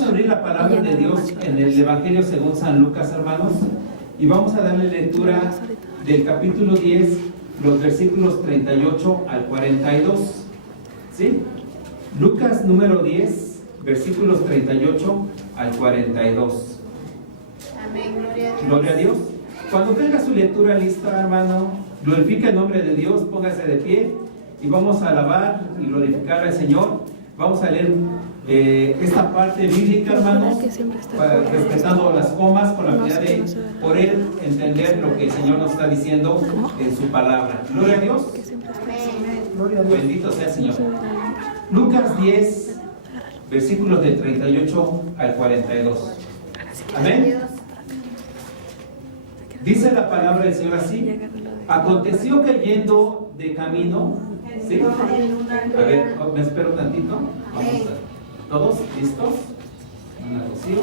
Vamos a abrir la palabra de Dios en el Evangelio según San Lucas, hermanos, y vamos a darle lectura del capítulo 10, los versículos 38 al 42. ¿Sí? Lucas número 10, versículos 38 al 42. Amén, gloria a Dios. Gloria a Dios. Cuando tenga su lectura lista, hermano, glorifique el nombre de Dios, póngase de pie y vamos a alabar y glorificar al Señor. Vamos a leer esta parte bíblica, hermanos, respetando las comas con la finalidad de poder entender lo que el Señor nos está diciendo en su palabra. Gloria a Dios. Bendito sea el Señor. Lucas 10, versículos del 38 al 42. Amén. Dice la palabra del Señor así: aconteció que yendo de camino, ¿sí? A ver, me espero tantito. Vamos a, ¿todos listos? Una Rocío.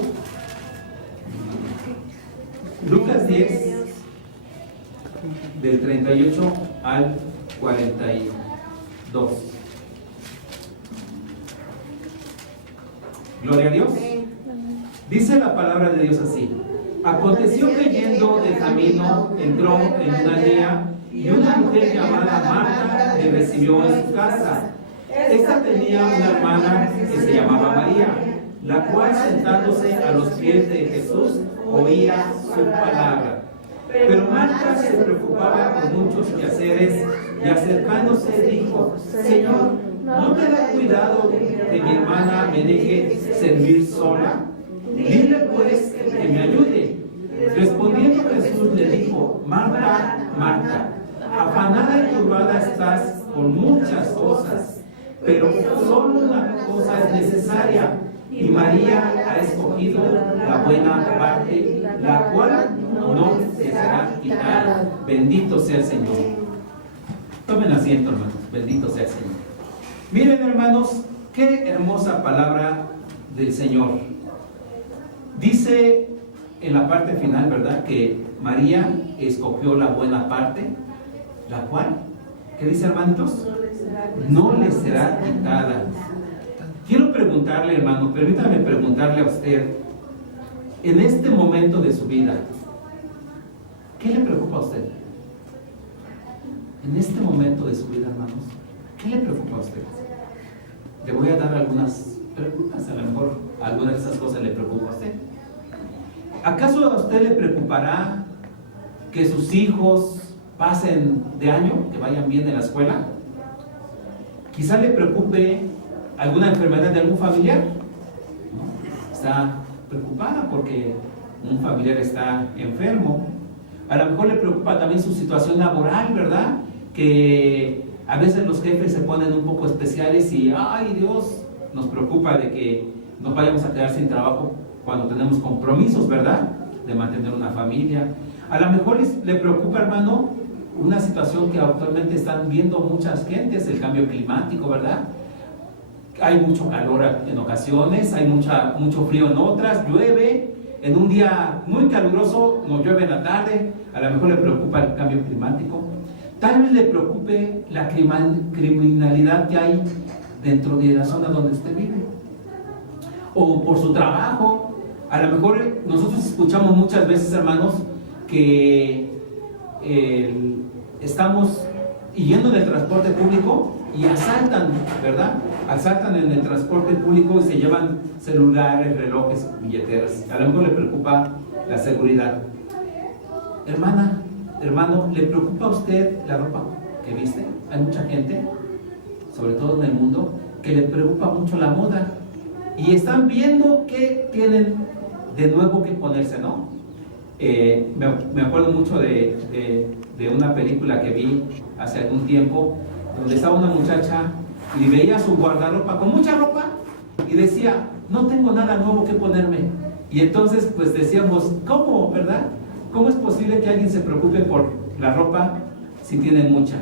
Lucas 10, del 38 al 42. Gloria a Dios. Dice la palabra de Dios así: aconteció que yendo de camino entró en una aldea y una mujer llamada Marta le recibió en su casa. Esta tenía una hermana que se llamaba María, la cual sentándose a los pies de Jesús oía su palabra. Pero Marta se preocupaba por muchos quehaceres y acercándose dijo: Señor, ¿no te da cuidado que mi hermana me deje servir sola? Dile pues que me ayude. Respondiendo Jesús le dijo: Marta, Marta, afanada y turbada estás con muchas cosas, pero solo una cosa es necesaria, y María ha escogido la buena parte, la cual no le será quitada. Bendito sea el Señor. Tomen asiento, hermanos. Bendito sea el Señor. Miren, hermanos, qué hermosa palabra del Señor. Dice en la parte final, ¿verdad?, que María escogió la buena parte, la cual, ¿qué dice, hermanitos? No le será quitada. Quiero preguntarle, hermano, permítame preguntarle a usted, en este momento de su vida, ¿qué le preocupa a usted? En este momento de su vida, hermanos, ¿qué le preocupa a usted? Le voy a dar algunas preguntas, a lo mejor algunas de esas cosas le preocupa a usted. ¿Acaso a usted le preocupará que sus hijos pasen de año, que vayan bien en la escuela? Quizá le preocupe alguna enfermedad de algún familiar, ¿no? Está preocupada porque un familiar está enfermo. A lo mejor le preocupa también su situación laboral, ¿verdad? Que a veces los jefes se ponen un poco especiales y, ay Dios, nos preocupa de que nos vayamos a quedar sin trabajo cuando tenemos compromisos, ¿verdad?, de mantener una familia. A lo mejor le preocupa, hermano, una situación que actualmente están viendo muchas gentes, el cambio climático, ¿verdad? Hay mucho calor en ocasiones, hay mucho frío en otras, llueve, en un día muy caluroso nos llueve en la tarde. A lo mejor le preocupa el cambio climático. Tal vez le preocupe la criminalidad que hay dentro de la zona donde usted vive, o por su trabajo. A lo mejor nosotros escuchamos muchas veces, hermanos, que estamos yendo en el transporte público y asaltan, ¿verdad? Asaltan en el transporte público y se llevan celulares, relojes, billeteras. A lo mejor le preocupa la seguridad. Hermana, hermano, ¿le preocupa a usted la ropa que viste? Hay mucha gente, sobre todo en el mundo, que le preocupa mucho la moda y están viendo qué tienen de nuevo que ponerse, ¿no? Me acuerdo mucho de una película que vi hace algún tiempo, donde estaba una muchacha y veía su guardarropa con mucha ropa y decía: no tengo nada nuevo que ponerme. Y entonces pues decíamos: ¿cómo, verdad? ¿Cómo es posible que alguien se preocupe por la ropa si tiene mucha?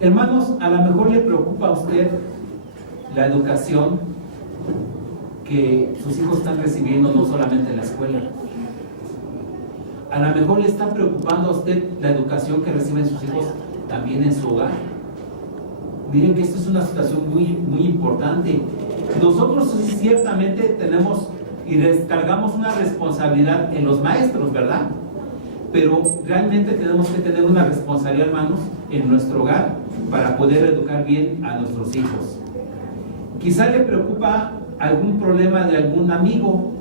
Hermanos, a lo mejor le preocupa a usted la educación que sus hijos están recibiendo, no solamente en la escuela. A lo mejor le está preocupando a usted la educación que reciben sus hijos también en su hogar. Miren que esto es una situación muy, muy importante. Nosotros ciertamente tenemos y descargamos una responsabilidad en los maestros, ¿verdad? Pero realmente tenemos que tener una responsabilidad, hermanos, en nuestro hogar para poder educar bien a nuestros hijos. Quizá le preocupa algún problema de algún amigo.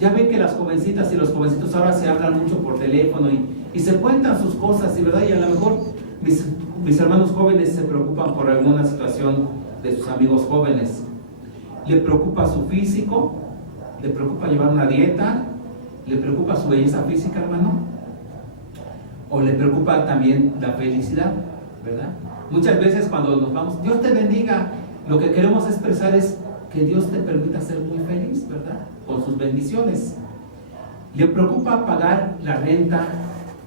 Ya ven que las jovencitas y los jovencitos ahora se hablan mucho por teléfono y se cuentan sus cosas, y verdad, y a lo mejor mis hermanos jóvenes se preocupan por alguna situación de sus amigos jóvenes. Le preocupa su físico, le preocupa llevar una dieta, le preocupa su belleza física, hermano, o le preocupa también la felicidad, ¿verdad? Muchas veces cuando nos vamos, Dios te bendiga, lo que queremos expresar es que Dios te permita ser muy feliz, ¿verdad? Con sus bendiciones. ¿Le preocupa pagar la renta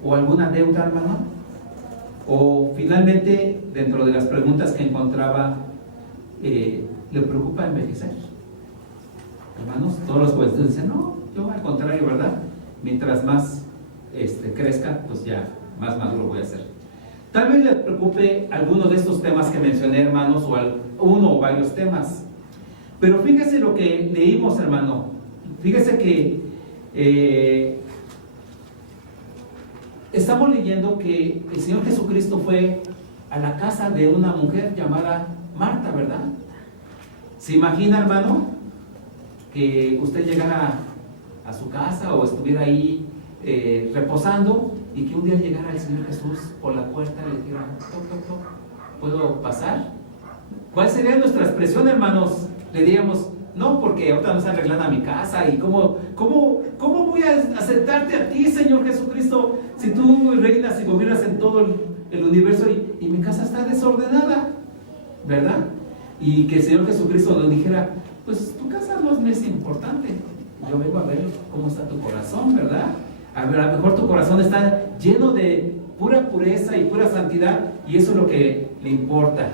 o alguna deuda, hermano? O finalmente, dentro de las preguntas que encontraba, ¿le preocupa envejecer? Hermanos, todos los jóvenes dicen, no, yo al contrario, ¿verdad? Mientras más crezca, pues ya más maduro voy a ser. Tal vez le preocupe alguno de estos temas que mencioné, hermanos, o uno o varios temas. Pero fíjese lo que leímos, hermano. Fíjese que estamos leyendo que el Señor Jesucristo fue a la casa de una mujer llamada Marta, ¿verdad? ¿Se imagina, hermano, que usted llegara a su casa o estuviera ahí reposando y que un día llegara el Señor Jesús por la puerta y le dijera, toc, toc, toc, ¿puedo pasar? ¿Cuál sería nuestra expresión, hermanos? Le diríamos, no, porque ahorita no se arreglan a mi casa y ¿cómo voy a aceptarte a ti, Señor Jesucristo, si tú reinas y gobiernas en todo el universo y mi casa está desordenada, ¿verdad? Y que el Señor Jesucristo nos dijera, pues tu casa no es importante, yo vengo a ver cómo está tu corazón, ¿verdad? A lo mejor tu corazón está lleno de pura pureza y pura santidad y eso es lo que le importa.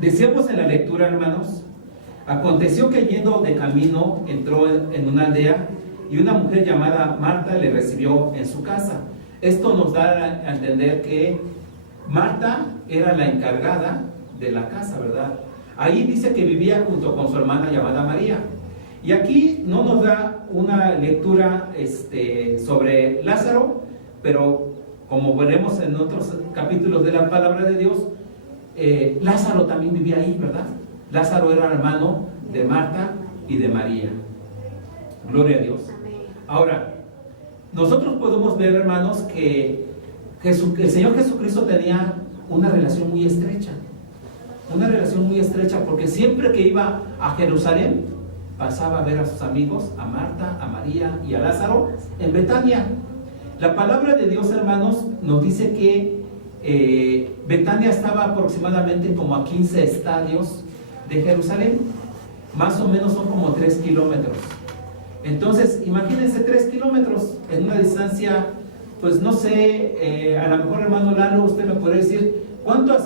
Decíamos en la lectura, hermanos, aconteció que yendo de camino entró en una aldea y una mujer llamada Marta le recibió en su casa. Esto nos da a entender que Marta era la encargada de la casa, ¿verdad? Ahí dice que vivía junto con su hermana llamada María. Y aquí no nos da una lectura sobre Lázaro, pero como veremos en otros capítulos de la palabra de Dios, Lázaro también vivía ahí, ¿verdad? Lázaro era hermano de Marta y de María. Gloria a Dios. Ahora, nosotros podemos ver, hermanos, que el Señor Jesucristo tenía una relación muy estrecha. Una relación muy estrecha porque siempre que iba a Jerusalén pasaba a ver a sus amigos, a Marta, a María y a Lázaro en Betania. La palabra de Dios, hermanos, nos dice que Betania estaba aproximadamente como a 15 estadios de Jerusalén, más o menos son como 3 kilómetros. Entonces, imagínense 3 kilómetros en una distancia, pues no sé, a lo mejor, hermano Lalo, usted me puede decir, ¿cuánta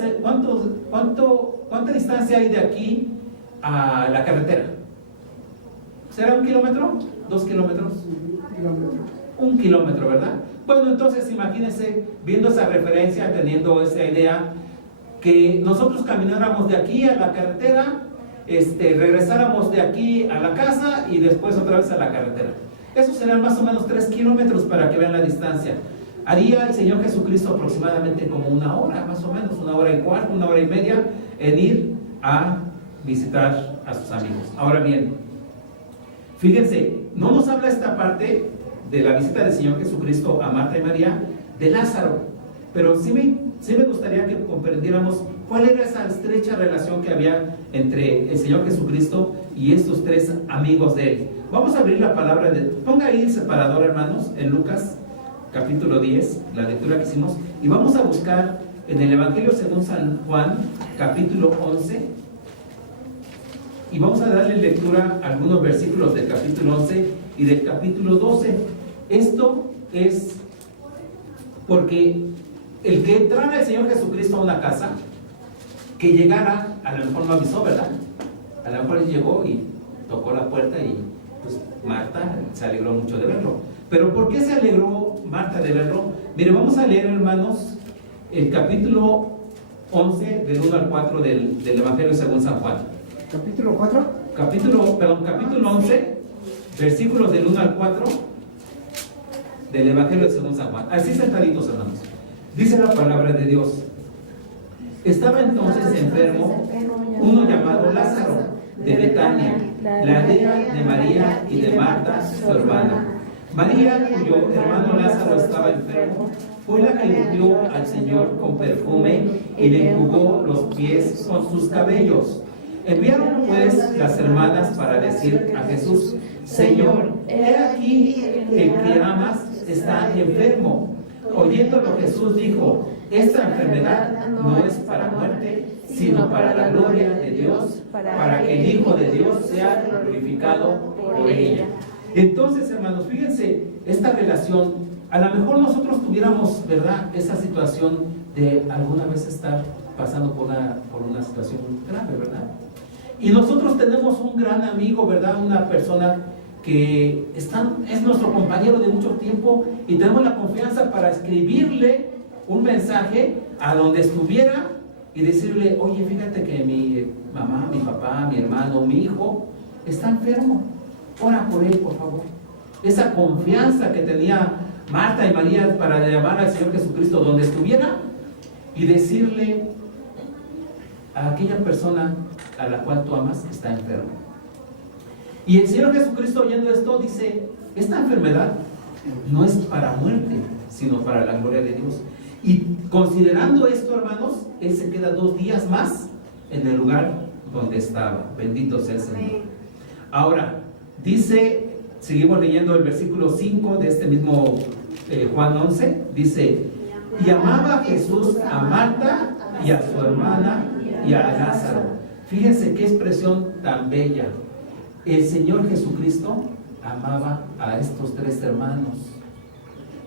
distancia hay de aquí a la carretera? ¿Será 1 kilómetro? ¿2 kilómetros? 1 kilómetro, ¿verdad? Bueno, entonces imagínense, viendo esa referencia, teniendo esa idea, que nosotros camináramos de aquí a la carretera, regresáramos de aquí a la casa y después otra vez a la carretera. Eso serán más o menos 3 kilómetros para que vean la distancia. Haría el Señor Jesucristo aproximadamente como 1 hora, más o menos, 1 hora y cuarto, 1 hora y media, en ir a visitar a sus amigos. Ahora bien, fíjense, no nos habla esta parte de la visita del Señor Jesucristo a Marta y María de Lázaro, pero sí me gustaría que comprendiéramos cuál era esa estrecha relación que había entre el Señor Jesucristo y estos 3 amigos de él. Vamos a abrir la palabra ponga ahí el separador, hermanos, en Lucas capítulo 10, la lectura que hicimos, y vamos a buscar en el Evangelio según San Juan capítulo 11, y vamos a darle lectura a algunos versículos del capítulo 11 y del capítulo 12. Esto es porque el que entrara el Señor Jesucristo a una casa, que llegara, a lo mejor no avisó, ¿verdad? A lo mejor él llegó y tocó la puerta y pues Marta se alegró mucho de verlo. Pero ¿por qué se alegró Marta de verlo? Mire, vamos a leer, hermanos, el capítulo 11 del 1 al 4 del Evangelio según San Juan. ¿Capítulo 4? Capítulo 11 versículos del 1 al 4 del Evangelio de según San Juan. Así sentaditos, hermanos. Dice la palabra de Dios. Estaba entonces enfermo uno llamado Lázaro, de Betania, la aldea de María y de Marta, su hermana. María, cuyo hermano Lázaro estaba enfermo, fue la que ungió al Señor con perfume y le enjugó los pies con sus cabellos. Enviaron pues las hermanas para decir a Jesús: Señor, he aquí el que amas está enfermo. Oyéndolo, Jesús dijo: esta enfermedad no es para muerte, sino para la gloria de Dios, para que el Hijo de Dios sea glorificado por ella. Entonces, hermanos, fíjense esta relación. A lo mejor nosotros tuviéramos, ¿verdad?, esa situación de alguna vez estar pasando por una situación grave, ¿verdad? Y nosotros tenemos un gran amigo, ¿verdad?, una persona que es nuestro compañero de mucho tiempo, y tenemos la confianza para escribirle un mensaje a donde estuviera y decirle: oye, fíjate que mi mamá, mi papá, mi hermano, mi hijo está enfermo, ora por él, por favor. Esa confianza que tenía Marta y María para llamar al Señor Jesucristo donde estuviera y decirle a aquella persona a la cual tú amas está enfermo. Y el Señor Jesucristo, oyendo esto, dice: esta enfermedad no es para muerte, sino para la gloria de Dios. Y considerando esto, hermanos, Él se queda 2 días más en el lugar donde estaba. Bendito sea el Señor. Ahora, dice, seguimos leyendo el versículo 5 de este mismo Juan 11, dice: y amaba a Jesús a Marta y a su hermana y a Lázaro. Fíjense qué expresión tan bella. El Señor Jesucristo amaba a estos 3 hermanos.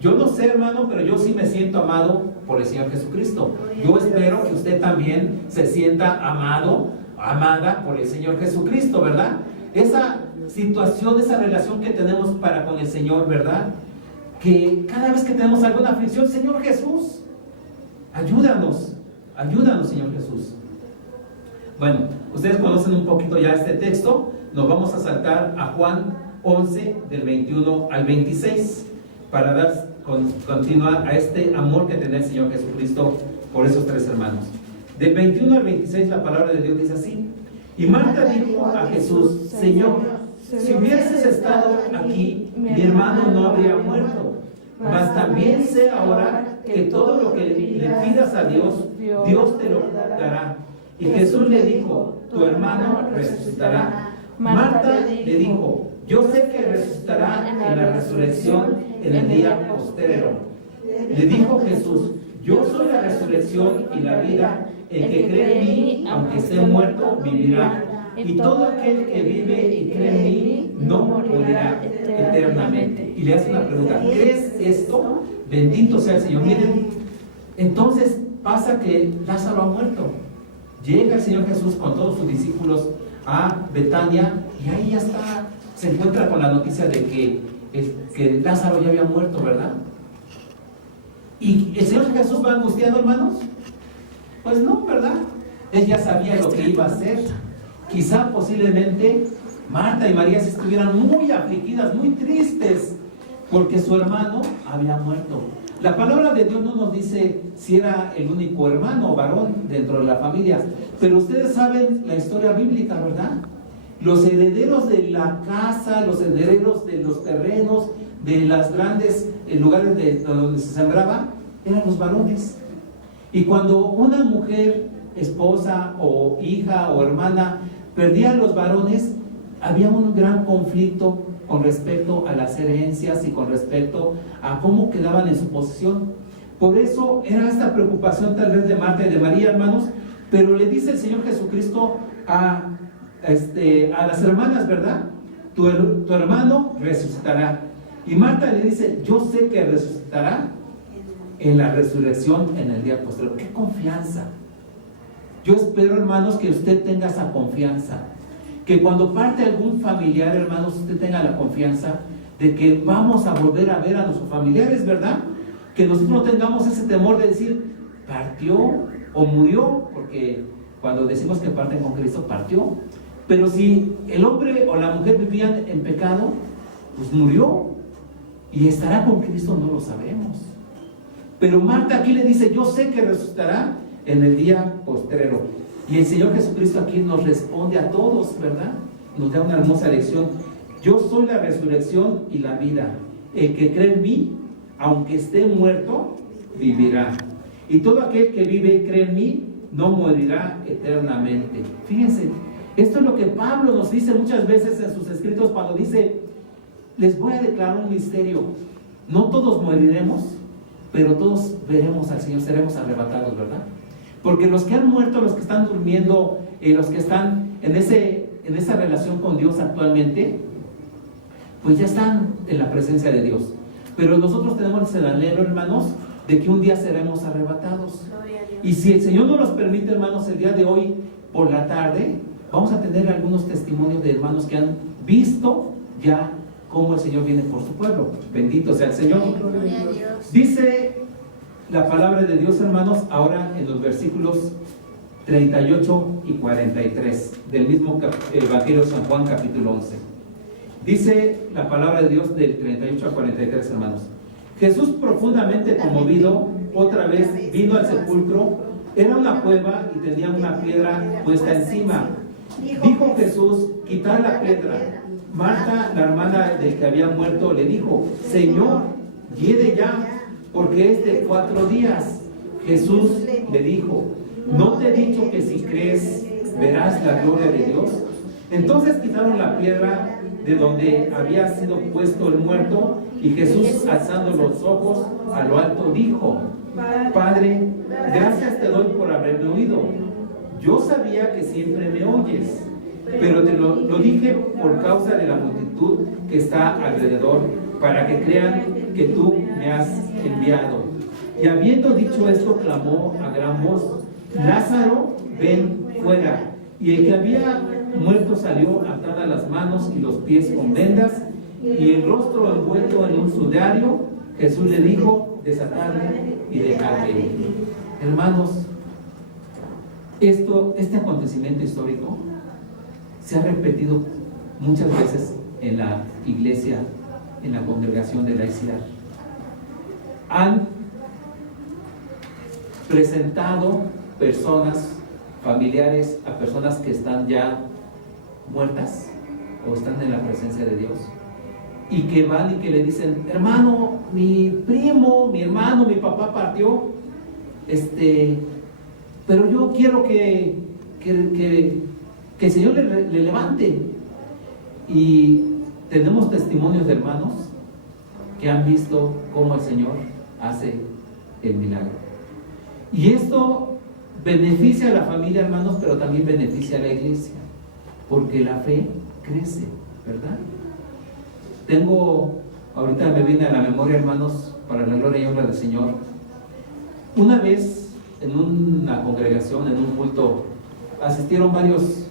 Yo no sé, hermano, pero yo sí me siento amado por el Señor Jesucristo. Yo espero que usted también se sienta amado, amada por el Señor Jesucristo, ¿verdad? Esa situación, esa relación que tenemos para con el Señor, ¿verdad? Que cada vez que tenemos alguna aflicción: Señor Jesús, ayúdanos, Señor Jesús. Bueno, ustedes conocen un poquito ya este texto. Nos vamos a saltar a Juan 11, del 21 al 26, para continuar a este amor que tiene el Señor Jesucristo por esos 3 hermanos. Del 21 al 26 la palabra de Dios dice así: y Marta dijo a Jesús: Señor, si hubieses estado aquí, mi hermano no habría muerto. Mas también sé ahora que todo lo que le pidas a Dios, Dios te lo dará. Y Jesús le dijo: tu hermano resucitará. Marta le dijo: yo sé que resucitará en la resurrección en el día postrero. Le dijo Jesús: yo soy la resurrección y la vida. El que cree en mí, aunque esté muerto, vivirá. Y todo aquel que vive y cree en mí no morirá eternamente. Y le hace una pregunta: ¿crees esto? Bendito sea el Señor. Miren, entonces pasa que Lázaro ha muerto. Llega el Señor Jesús con todos sus discípulos a Betania, y ahí ya está, se encuentra con la noticia de que Lázaro ya había muerto, ¿verdad? ¿Y el Señor Jesús va angustiado, hermanos? Pues no, ¿verdad? Él ya sabía lo que iba a hacer. Quizá posiblemente Marta y María se estuvieran muy afligidas, muy tristes, porque su hermano había muerto. La palabra de Dios no nos dice si era el único hermano o varón dentro de la familia, pero ustedes saben la historia bíblica, ¿verdad? Los herederos de la casa, los herederos de los terrenos, de los grandes lugares donde se sembraba, eran los varones. Y cuando una mujer, esposa o hija o hermana, perdía a los varones, había un gran conflicto con respecto a las herencias y con respecto a cómo quedaban en su posesión. Por eso era esta preocupación tal vez de Marta y de María, hermanos. Pero le dice el Señor Jesucristo a las hermanas, ¿verdad? Tu hermano resucitará. Y Marta le dice: yo sé que resucitará en la resurrección en el día posterior. ¡Qué confianza! Yo espero, hermanos, que usted tenga esa confianza. Que cuando parte algún familiar, hermanos, usted tenga la confianza de que vamos a volver a ver a nuestros familiares, ¿verdad? Que nosotros no tengamos ese temor de decir: partió o murió, porque cuando decimos que parten con Cristo, partió. Pero si el hombre o la mujer vivían en pecado, pues murió y estará con Cristo, no lo sabemos. Pero Marta aquí le dice, yo sé que resucitará en el día postrero. Y el Señor Jesucristo aquí nos responde a todos, ¿verdad? Nos da una hermosa lección. Yo soy la resurrección y la vida. El que cree en mí, aunque esté muerto, vivirá. Y todo aquel que vive y cree en mí, no morirá eternamente. Fíjense, esto es lo que Pablo nos dice muchas veces en sus escritos cuando dice, les voy a declarar un misterio. No todos moriremos, pero todos veremos al Señor, seremos arrebatados, ¿verdad? Porque los que han muerto, los que están durmiendo, los que están en esa relación con Dios actualmente, pues ya están en la presencia de Dios. Pero nosotros tenemos el anhelo, hermanos, de que un día seremos arrebatados. Y si el Señor nos los permite, hermanos, el día de hoy por la tarde, vamos a tener algunos testimonios de hermanos que han visto ya cómo el Señor viene por su pueblo. Bendito sea el Señor. Dice la palabra de Dios, hermanos, ahora en los versículos 38 y 43 del mismo Evangelio de San Juan, capítulo 11. Dice la palabra de Dios del 38 a 43, hermanos. Jesús, profundamente conmovido, otra vez vino al sepulcro. Era una cueva y tenía una piedra puesta encima. Dijo Jesús, quitad la piedra. Marta, la hermana del que había muerto, le dijo, Señor, hiede ya, porque es de 4 días. Jesús le dijo, ¿no te he dicho que si crees verás la gloria de Dios? Entonces quitaron la piedra de donde había sido puesto el muerto, y Jesús, alzando los ojos a lo alto, dijo, Padre, gracias te doy por haberme oído. Yo sabía que siempre me oyes, pero te lo dije por causa de la multitud que está alrededor, para que crean que tú me has enviado. Y habiendo dicho esto, clamó a gran voz, Lázaro, ven fuera. Y el que había muerto salió, atadas las manos y los pies con vendas, y el rostro envuelto en un sudario. Jesús le dijo, desatadle y dejadle ir. Hermanos, este acontecimiento histórico se ha repetido muchas veces en la iglesia, en la congregación de la ICIAR. Han presentado personas, familiares, a personas que están ya muertas o están en la presencia de Dios, y que van y que le dicen, hermano, mi primo, mi hermano, mi papá partió, pero yo quiero que el Señor le levante. Y tenemos testimonios de hermanos que han visto cómo el Señor hace el milagro. Y esto beneficia a la familia, hermanos, pero también beneficia a la iglesia, porque la fe crece, ¿verdad? Ahorita me viene a la memoria, hermanos, para la gloria y honra del Señor. Una vez, en una congregación, en un culto, asistieron varios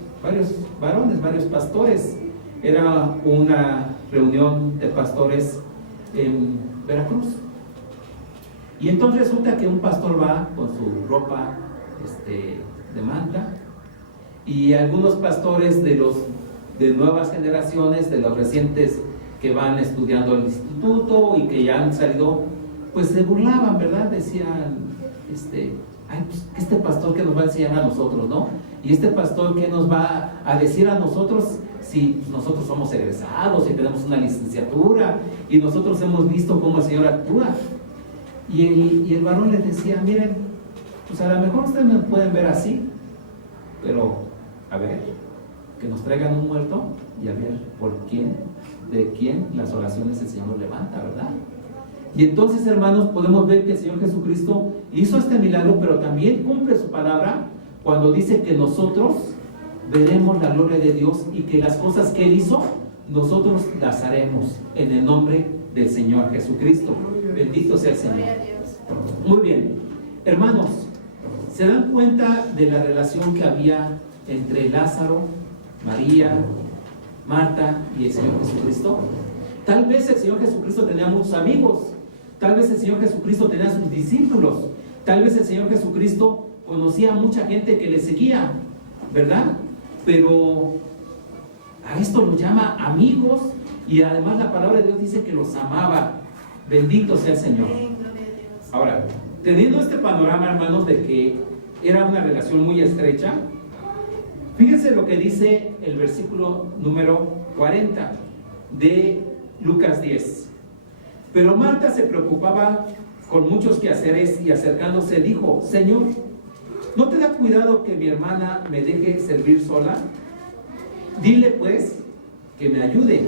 varones, varios pastores. Era una reunión de pastores en Veracruz. Y entonces resulta que un pastor va con su ropa de manta, y algunos pastores de nuevas generaciones, de los recientes que van estudiando el instituto y que ya han salido, pues se burlaban, ¿verdad? Decían, ay, pues este pastor que nos va a enseñar a nosotros, ¿no? Y este pastor que nos va a decir a nosotros si nosotros somos egresados y tenemos una licenciatura y nosotros hemos visto cómo el Señor actúa. Y el varón les decía, miren, pues a lo mejor ustedes me pueden ver así, pero a ver, que nos traigan un muerto y a ver de quién las oraciones el Señor lo levanta, ¿verdad? Y entonces, hermanos, podemos ver que el Señor Jesucristo hizo este milagro, pero también cumple su palabra cuando dice que nosotros veremos la gloria de Dios y que las cosas que Él hizo, nosotros las haremos en el nombre del Señor Jesucristo. Bendito sea el Señor. Muy bien, hermanos, ¿se dan cuenta de la relación que había entre Lázaro, María, Marta y el Señor Jesucristo? Tal vez el Señor Jesucristo tenía muchos amigos, tal vez el Señor Jesucristo tenía sus discípulos, tal vez el Señor Jesucristo conocía a mucha gente que le seguía, ¿verdad? Pero a esto lo llama amigos, Y además la palabra de Dios dice que los amaba. Bendito sea el Señor. Amén, gloria a Dios. Ahora, teniendo este panorama, hermanos, de que era una relación muy estrecha, fíjense lo que dice el versículo número 40 de Lucas 10. Pero Marta se preocupaba con muchos quehaceres y acercándose dijo: Señor, ¿no te da cuidado que mi hermana me deje servir sola? Dile pues que me ayude.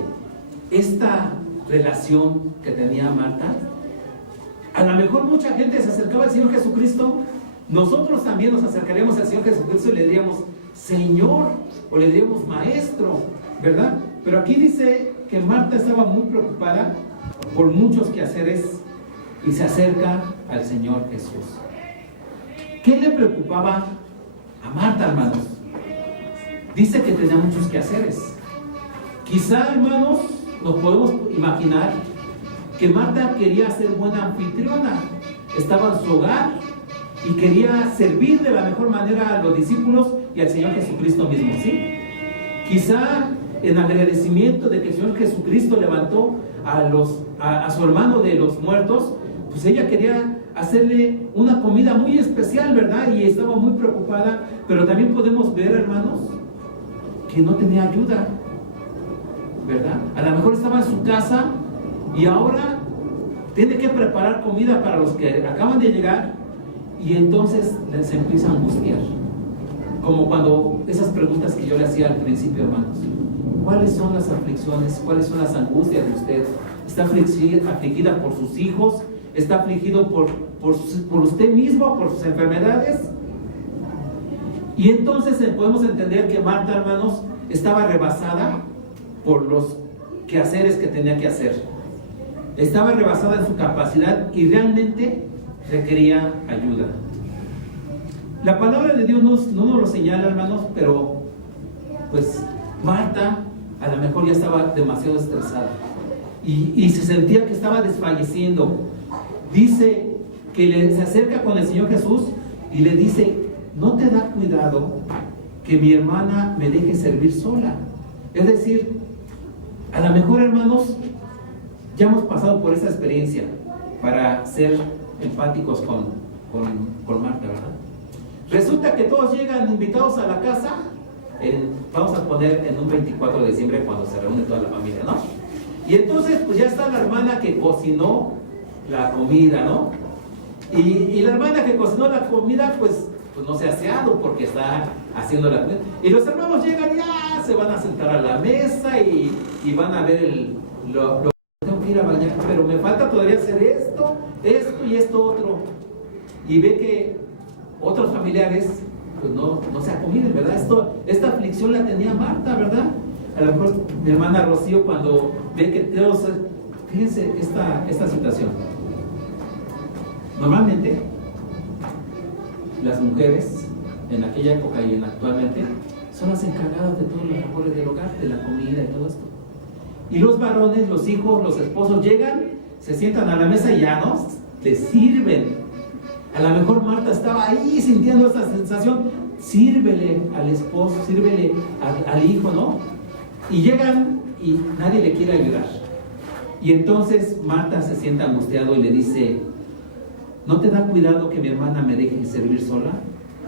Esta relación que tenía Marta, a lo mejor mucha gente se acercaba al Señor Jesucristo. Nosotros también nos acercaríamos al Señor Jesucristo y le diríamos Señor, o le diríamos Maestro, ¿verdad? Pero aquí dice que Marta estaba muy preocupada por muchos quehaceres y se acerca al Señor Jesús. ¿Qué le preocupaba a Marta, hermanos? Dice que tenía muchos quehaceres. Quizá, hermanos, nos podemos imaginar que Marta quería ser buena anfitriona. Estaba en su hogar y quería servir de la mejor manera a los discípulos y al Señor Jesucristo mismo, ¿sí? Quizá en agradecimiento de que el Señor Jesucristo levantó a su hermano de los muertos, pues ella quería hacerle una comida muy especial, ¿verdad? Y estaba muy preocupada. Pero también podemos ver, hermanos, que no tenía ayuda, ¿verdad? A lo mejor estaba en su casa y ahora tiene que preparar comida para los que acaban de llegar, y entonces se empieza a angustiar. Como cuando esas preguntas que yo le hacía al principio, hermanos: ¿cuáles son las aflicciones? ¿Cuáles son las angustias de usted? ¿Está afligida por sus hijos? ¿Está afligido por usted mismo, por sus enfermedades? Y entonces podemos entender que Marta, hermanos, estaba rebasada por los quehaceres que tenía que hacer. Estaba rebasada en su capacidad y realmente requería ayuda. La palabra de Dios no nos lo señala, hermanos, pero pues Marta a lo mejor ya estaba demasiado estresada y se sentía que estaba desfalleciendo. Dice que se acerca con el Señor Jesús y le dice: ¿no te da cuidado que mi hermana me deje servir sola? Es decir, a lo mejor, hermanos, ya hemos pasado por esa experiencia para ser empáticos con Marta, ¿verdad? Resulta que todos llegan invitados a la casa, vamos a poner en un 24 de diciembre cuando se reúne toda la familia, ¿no? Y entonces pues ya está la hermana que cocinó la comida, ¿no? Y la hermana que cocinó la comida pues no se ha aseado porque está haciendo la comida. Y los hermanos llegan y ya se van a sentar a la mesa y van a ver lo que tengo que ir a bañar, pero me falta todavía hacer esto y esto otro. Y ve que otros familiares pues no se acomiden, ¿verdad? Esta aflicción la tenía Marta, ¿verdad? A lo mejor mi hermana Rocío, cuando ve que todos... Fíjense esta situación. Normalmente las mujeres en aquella época y actualmente son las encargadas de todos los labores del hogar, de la comida y todo esto. Y los varones, los hijos, los esposos llegan, se sientan a la mesa y ya no les sirven. A lo mejor Marta estaba ahí sintiendo esta sensación: sírvele al esposo, sírvele al hijo, ¿no? Y llegan y nadie le quiere ayudar. Y entonces Marta se siente angustiado y le dice: ¿no te da cuidado que mi hermana me deje servir sola?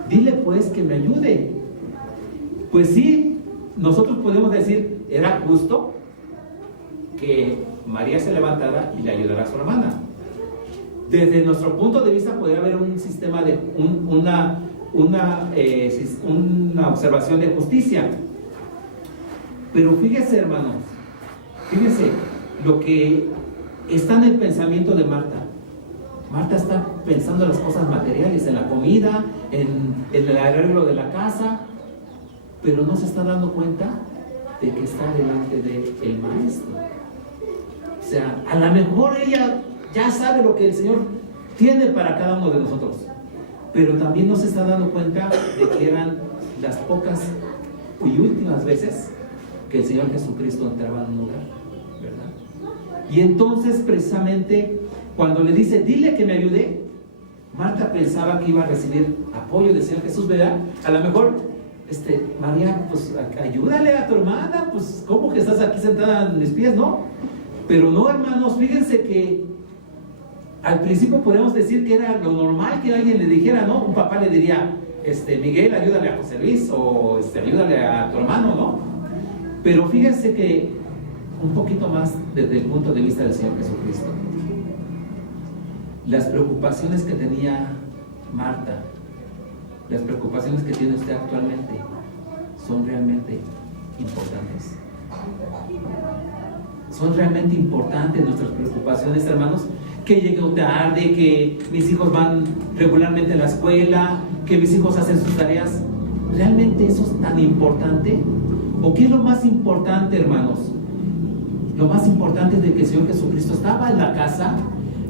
Dile pues que me ayude. Pues sí, nosotros podemos decir: era justo que María se levantara y le ayudara a su hermana. Desde nuestro punto de vista podría haber un sistema de una observación de justicia. Pero fíjese, hermanos, fíjese lo que está en el pensamiento de Marta. Marta está pensando en las cosas materiales, en la comida, en el arreglo de la casa, pero no se está dando cuenta de que está delante del Maestro. O sea, a lo mejor ella ya sabe lo que el Señor tiene para cada uno de nosotros, pero también no se está dando cuenta de que eran las pocas y últimas veces que el Señor Jesucristo entraba en un hogar, ¿verdad? Y entonces, precisamente, cuando le dice: dile que me ayude, Marta pensaba que iba a recibir apoyo del Señor Jesús, ¿verdad? A lo mejor María, pues ayúdale a tu hermana, pues ¿cómo que estás aquí sentada en mis pies? No, pero no, hermanos, fíjense que al principio podemos decir que era lo normal que alguien le dijera, ¿no? Un papá le diría, Miguel, ayúdale a José Luis, o ayúdale a tu hermano, ¿no? Pero fíjense que un poquito más desde el punto de vista del Señor Jesucristo, las preocupaciones que tenía Marta, las preocupaciones que tiene usted actualmente, son realmente importantes. Son realmente importantes nuestras preocupaciones, hermanos. Que llego tarde, que mis hijos van regularmente a la escuela, que mis hijos hacen sus tareas. ¿Realmente eso es tan importante? ¿O qué es lo más importante, hermanos? Lo más importante es de que el Señor Jesucristo estaba en la casa,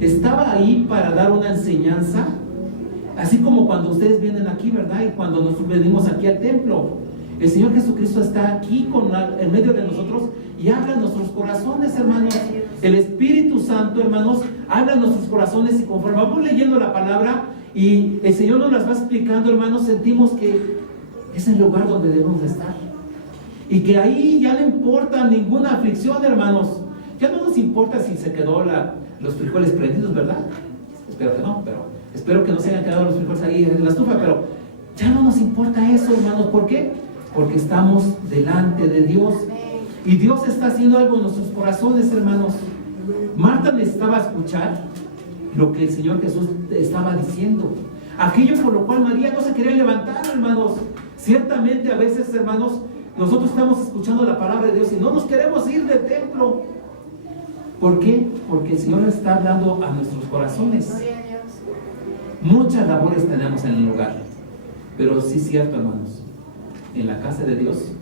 estaba ahí para dar una enseñanza, así como cuando ustedes vienen aquí, ¿verdad? Y cuando nosotros venimos aquí al templo, el Señor Jesucristo está aquí en medio de nosotros y habla en nuestros corazones, hermanos. El Espíritu Santo, hermanos, habla en nuestros corazones, y conforme vamos leyendo la palabra y el Señor nos las va explicando, hermanos, sentimos que es el lugar donde debemos de estar. Y que ahí ya no importa ninguna aflicción, hermanos. Ya no nos importa si se quedó los frijoles prendidos, ¿verdad? Espero que no, pero espero que no se hayan quedado los frijoles ahí en la estufa, pero ya no nos importa eso, hermanos. ¿Por qué? Porque estamos delante de Dios. Y Dios está haciendo algo en nuestros corazones, hermanos. Marta necesitaba escuchar lo que el Señor Jesús estaba diciendo. Aquello por lo cual María no se quería levantar, hermanos. Ciertamente a veces, hermanos, nosotros estamos escuchando la palabra de Dios y no nos queremos ir del templo. ¿Por qué? Porque el Señor está hablando a nuestros corazones. Muchas labores tenemos en el lugar, pero sí es cierto, hermanos, en la casa de Dios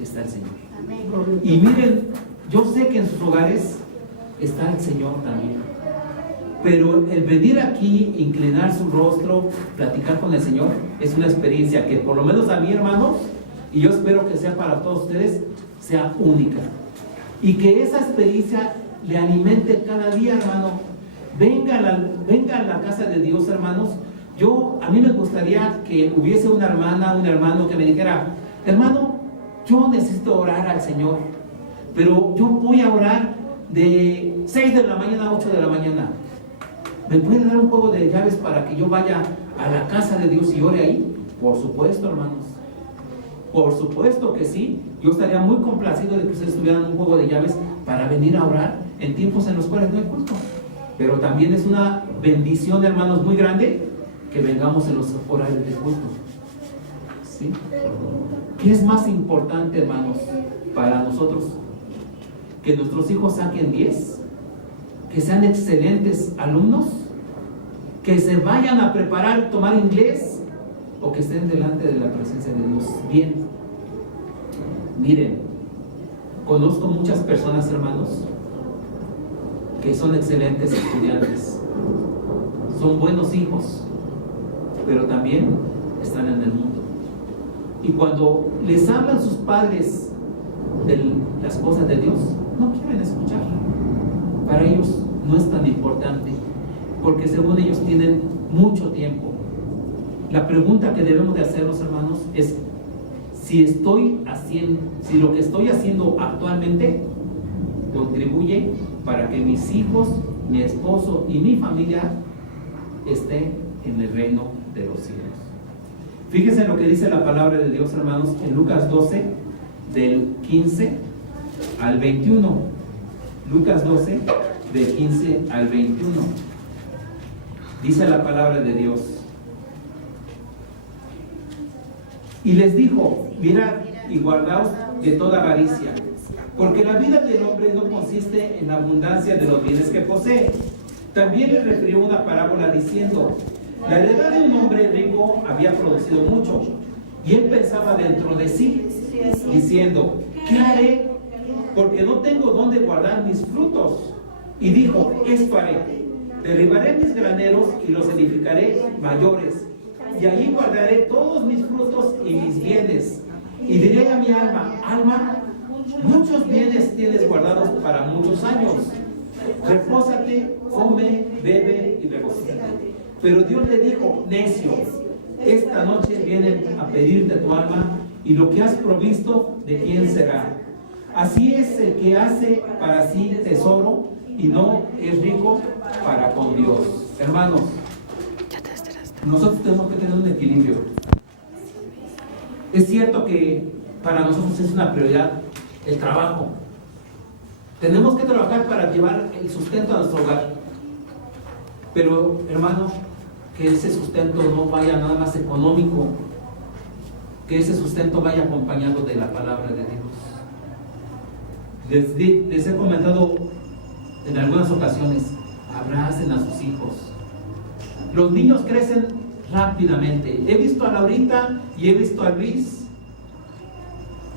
está el Señor. Amén. Y miren, yo sé que en sus hogares está el Señor también, pero el venir aquí, inclinar su rostro, platicar con el Señor, es una experiencia que por lo menos a mí, hermanos, y yo espero que sea para todos ustedes, sea única, y que esa experiencia le alimente cada día, hermano. Venga a la casa de Dios, hermanos. A mí me gustaría que hubiese una hermana, un hermano que me dijera, hermano, yo necesito orar al Señor, pero yo voy a orar de 6 de la mañana a 8 de la mañana. ¿Me puede dar un juego de llaves para que yo vaya a la casa de Dios y ore ahí? Por supuesto, hermanos. Por supuesto que sí. Yo estaría muy complacido de que ustedes tuvieran un juego de llaves para venir a orar en tiempos en los cuales no hay culto. Pero también es una bendición, hermanos, muy grande que vengamos en los horarios de culto. ¿Sí? ¿Qué es más importante, hermanos, para nosotros? ¿Que nuestros hijos saquen 10? ¿Que sean excelentes alumnos? ¿Que se vayan a preparar, tomar inglés? ¿O que estén delante de la presencia de Dios? Bien. Miren, conozco muchas personas, hermanos, que son excelentes estudiantes, son buenos hijos, pero también están en el mundo. Y cuando les hablan sus padres de las cosas de Dios, no quieren escuchar. Para ellos no es tan importante, porque según ellos tienen mucho tiempo. La pregunta que debemos de hacernos, hermanos, es si lo que estoy haciendo actualmente contribuye para que mis hijos, mi esposo y mi familia estén en el reino de los cielos. Fíjense lo que dice la palabra de Dios, hermanos, en Lucas 12, del 15 al 21. Lucas 12, del 15 al 21. Dice la palabra de Dios. Y les dijo, mirad y guardaos de toda avaricia, porque la vida del hombre no consiste en la abundancia de los bienes que posee. También le refirió una parábola diciendo, la heredad de un hombre rico había producido mucho, y él pensaba dentro de sí, diciendo, ¿qué haré? Porque no tengo dónde guardar mis frutos. Y dijo, esto haré, derribaré mis graneros y los edificaré mayores, y allí guardaré todos mis frutos y mis bienes. Y diré a mi alma, alma, muchos bienes tienes guardados para muchos años. Repósate, come, bebe y regocíjate. Pero Dios le dijo, necio, esta noche vienen a pedirte tu alma y lo que has provisto, ¿de quién será? Así es el que hace para sí tesoro y no es rico para con Dios. Hermanos, nosotros tenemos que tener un equilibrio. Es cierto que para nosotros es una prioridad el trabajo. Tenemos que trabajar para llevar el sustento a nuestro hogar. Pero, hermano, que ese sustento no vaya nada más económico, que ese sustento vaya acompañado de la palabra de Dios. Les he comentado en algunas ocasiones, abracen a sus hijos. Los niños crecen rápidamente. He visto a Laurita y he visto a Luis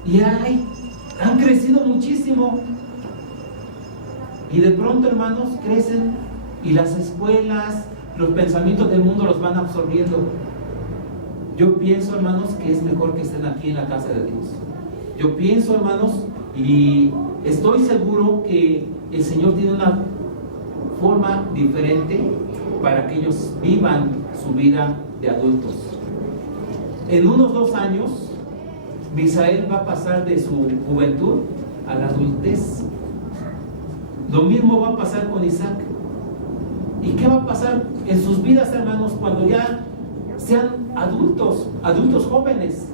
y han crecido muchísimo. Y de pronto, hermanos, crecen y las escuelas, los pensamientos del mundo los van absorbiendo. Yo pienso, hermanos, que es mejor que estén aquí en la casa de Dios. Yo pienso, hermanos, y estoy seguro que el Señor tiene una forma diferente para que ellos vivan su vida de adultos. En unos 2 años, Misael va a pasar de su juventud a la adultez. Lo mismo va a pasar con Isaac. ¿Y qué va a pasar en sus vidas, hermanos, cuando ya sean adultos jóvenes?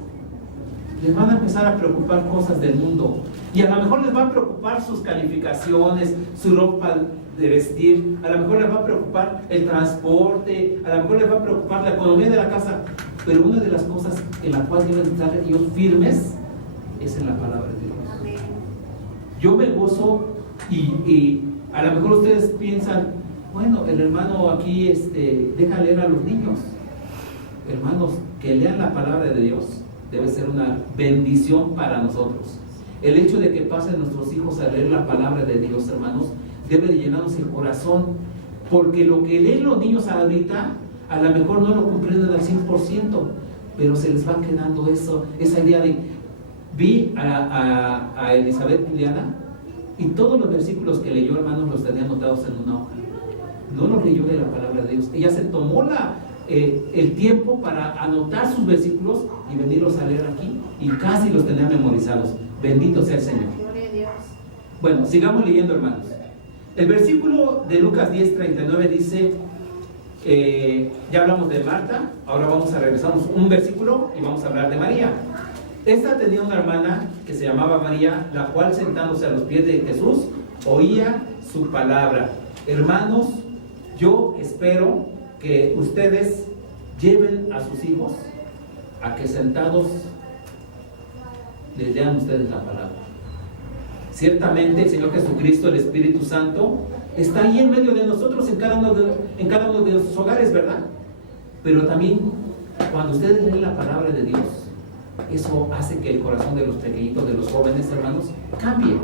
Les van a empezar a preocupar cosas del mundo. Y a lo mejor les va a preocupar sus calificaciones, su ropa de vestir, a lo mejor les va a preocupar el transporte, a lo mejor les va a preocupar la economía de la casa. Pero una de las cosas en la cual deben estar ellos firmes es en la palabra de Dios. Yo me gozo y a lo mejor ustedes piensan, bueno, el hermano aquí deja leer a los niños. Hermanos, que lean la palabra de Dios debe ser una bendición para nosotros. El hecho de que pasen nuestros hijos a leer la palabra de Dios, hermanos, debe de llenarnos el corazón, porque lo que leen los niños ahorita, a lo mejor no lo comprenden al 100%, pero se les va quedando esa idea de... Vi a Elizabeth Juliana y todos los versículos que leyó, hermanos, los tenía anotados en una hoja. No los leyó de la palabra de Dios. Ella se tomó el tiempo para anotar sus versículos y venirlos a leer aquí, y casi los tenía memorizados. Bendito sea el Señor. Bueno, sigamos leyendo, hermanos. El versículo de Lucas 10:39 dice, ya hablamos de Marta, ahora regresamos un versículo y vamos a hablar de María. Esta tenía una hermana que se llamaba María, la cual, sentándose a los pies de Jesús, oía su palabra. Hermanos, yo espero que ustedes lleven a sus hijos a que sentados les lean ustedes la palabra. Ciertamente el Señor Jesucristo, el Espíritu Santo, está ahí en medio de nosotros en cada uno de nuestros hogares, ¿verdad? Pero también cuando ustedes leen la palabra de Dios, eso hace que el corazón de los pequeñitos, de los jóvenes, hermanos, cambie.